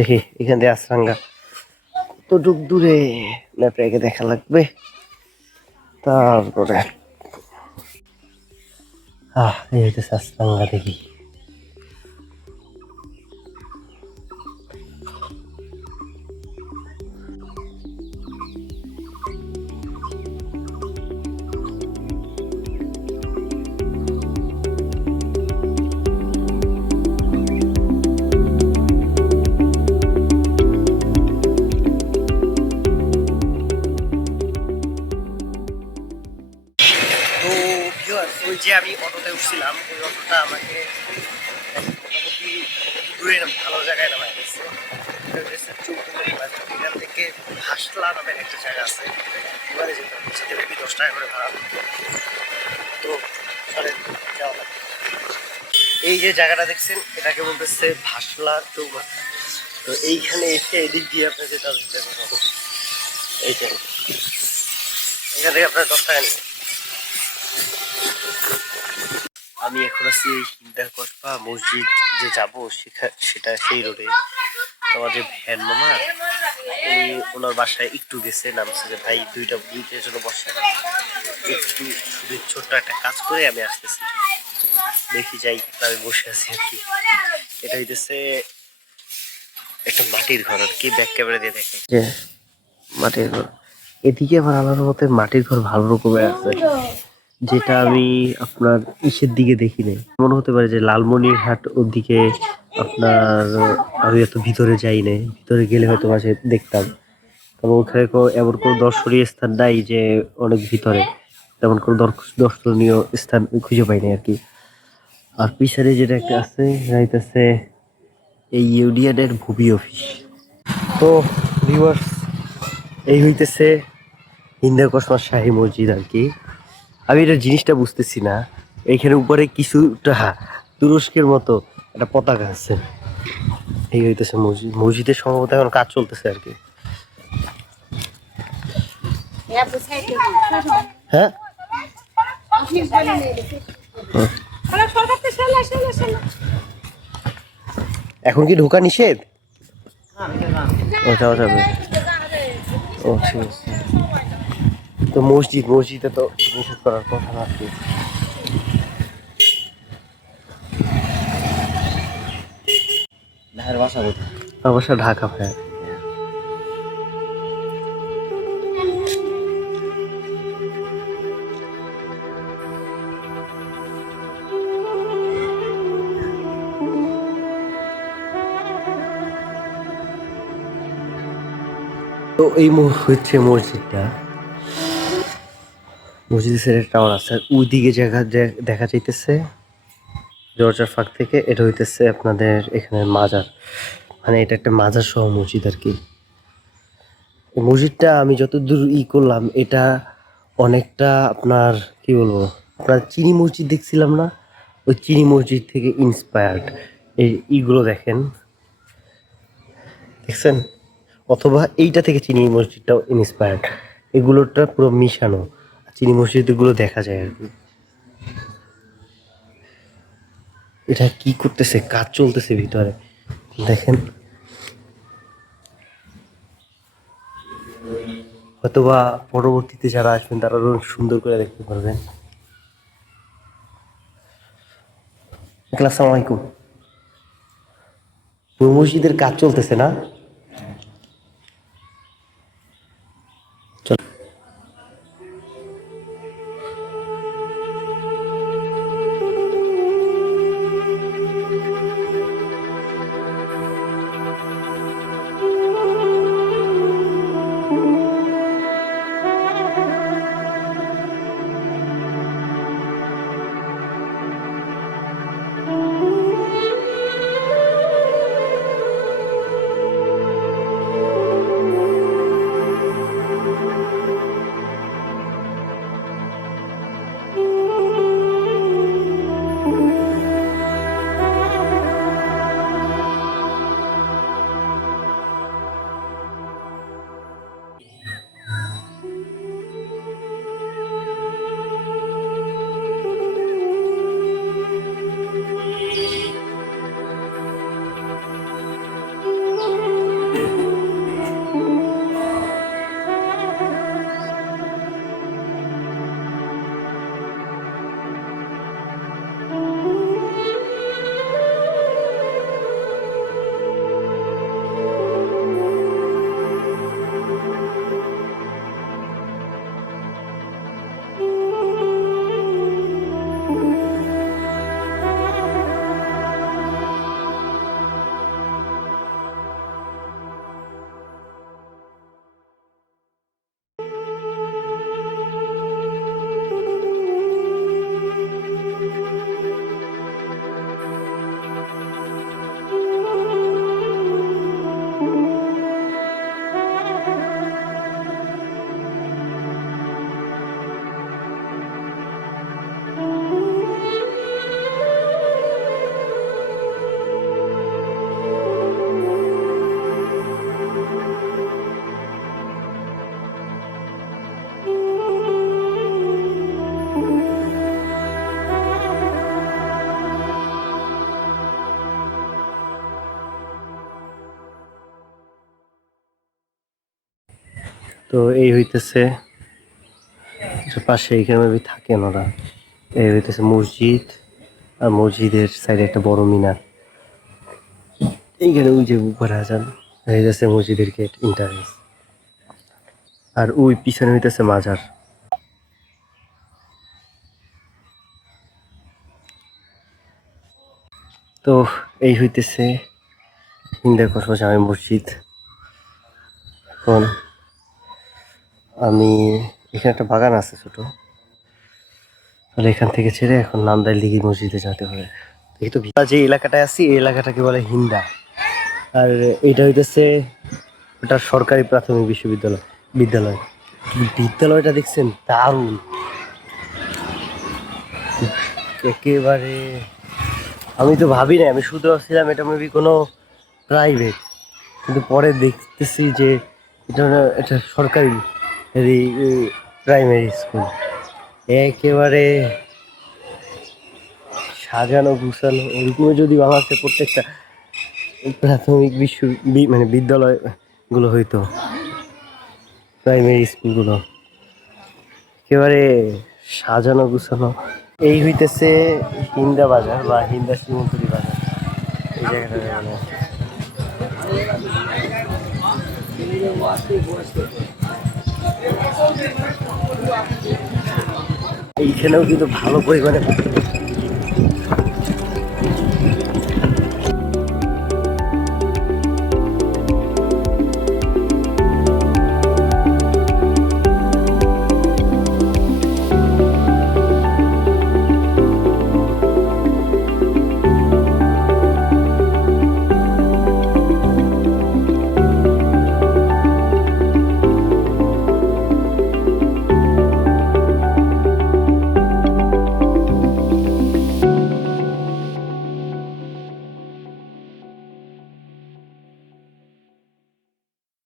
দেখি, এখান থেকে তো ডুব দূরে ন্যাপড়াকে দেখা লাগবে। তারপরে। আহ, এই হইতেছে আশ্রাঙ্গা দেখি। যে আমি অটোতে উঠছিলাম ওই অটোটা আমাকে মোটামুটি দূরে ভালো জায়গায় নামায় গেছে এখান থেকে হাসলা নামের একটা জায়গা আছে। এবারে যেতে হবে যেতে হবে দশ টাকা করে ভাড়া। তো চলেন, যাওয়া যাক। এই যে জায়গাটা দেখছেন, এটাকে বলতেছে ভাসলা চৌমাথা। তো এইখানে এসে এদিক দিয়ে আপনি যেটা হবে দেখুন। এই যে। এখান থেকে আপনার দশ টাকা নেবেন। আমি এখন আছি কসবা মসজিদ যে যাব সেটা সেই রোডে আমার যে ভ্যান মামা উনি ওনার বাসায় একটু গেছে, নামছে যে, ভাই, দুইটা দুইটার জন্য বসে একটু শুধু ছোট্ট একটা কাজ করে আমি আসতেছি। দেখি যাই, আমি বসে আছি আর কি। এটা হইতেছে একটা মাটির ঘর আর কি ব্যাক ক্যামেরা দিয়ে দেখে মাটির ঘর। এদিকে আবার আলাদা মতে মাটির ঘর ভালো রকমের আছে। যেটা আমি আপনার ইসের দিকে দেখি নাই। মনে হতে পারে যে লালমনিরহাট ওর দিকে আপনার, আমি এত ভিতরে যাই নাই। ভিতরে গেলে হয়তো মাঝে দেখতাম। কারণ ওখানে এমন কোনো দর্শনীয় স্থান নাই যে অনেক ভিতরে। তেমন কোনো দর্শ- দর্শনীয় স্থান খুঁজে পাই নাই আর কি। আর পিছনে যেটা একটা আছে, যাইতেছে এই ইউনিয়নের ভূমি অফিস। তো ভিউয়ার্স এই হইতেছে হিন্দা কসমা শাহী মসজিদ আর কি। আমি এটা জিনিসটা বুঝতেছি না। এইখানে উপরে কিছুটা তুরস্কের মতো একটা পতাকা আছে। এই হইতেছে মসজিদ মসজিদের সম্ভবত এখন কাজ চলতেছে আর কি. হ্যাঁ শালা। এখন কি ঢোকা নিষেধ? ও যাওয়া যাবে। ও ঠিক আছে। তো মসজিদ মসজিদে তো নিষেধ করার কথা না কি। অবশ্য ঢাকা ভাই। তো এই হচ্ছে মসজিদটা। মসজিদের টাওয়ার আছে। আর ওইদিকে জায়গা দেখা যাইতেছে দরজার ফাঁক থেকে। এটা হইতেছে আপনাদের এখানে মাজার। মানে এটা একটা মাজার সহ মসজিদ আর কি। মসজিদটা আমি যতদূর ই করলাম, এটা অনেকটা আপনার, কি বলব, আপনার চিনি মসজিদ দেখছিলাম না? ওই চিনি মসজিদ থেকে ইন্সপায়ার্ড এই ইগুলো দেখেন। দেখছেন? অথবা এইটা থেকে চিনি মসজিদটাও ইন্সপায়ার্ড এগুলোটা পুরো মিশানো। চিনি মসজিদগুলো দেখা যায় আর কি। এটা কি করতেছে? কাজ চলতেছে ভিতরে। দেখেন। হয়তোবা পরবর্তীতে যারা আসবেন, তারা সুন্দর করে দেখতে পারবেন। আসসালামু আলাইকুম। মসজিদের কাজ চলতেছে না? তো এই হইতেছে পাশে maybe থাকেন ওরা। এই হইতেছে মসজিদ, আর মসজিদের সাইডে একটা বড় মিনার। এইখানে ওই যে উপরে আজান হইতেছে মসজিদের গেট ইন্টারেস আর ওই পিছনে হইতেছে মাজার। তো এই হইতেছে কসবা জামে মসজিদ। এখন আমি এখানে একটা বাগান আছে ছোট। তাহলে এখান থেকে ছেড়ে এখন নান্দাই লিগি মসজিদে যেতে হবে। এই তো যে এলাকাটায় আছি, এই এলাকাটাকে বলে হিন্দা। আর এটা হইতেছে ওটা সরকারি প্রাথমিক বিশ্ববিদ্যালয় বিদ্যালয়। বিদ্যালয়টা দেখছেন? দারুণ। একেবারে আমি তো ভাবি না আমি শুধু ভাবছিলাম এটা মেবি কোনো প্রাইভেট কিন্তু পরে দেখতেছি যে এটা এটা সরকারি প্রাইমারি স্কুল একেবারে সাজানো, গুছানো, এরকম যদি বাংলাদেশে প্রত্যেকটা প্রাথমিক বিশ্ব মানে বিদ্যালয়গুলো হইতো প্রাইমারি স্কুলগুলো একেবারে সাজানো, গুছানো। এই হইতেছে হিন্দা বাজার বা হিন্দা শ্রীমন্তরী বাজার। এই জায়গাটা মানে এইখানেও কিন্তু ভালো পরিমাণে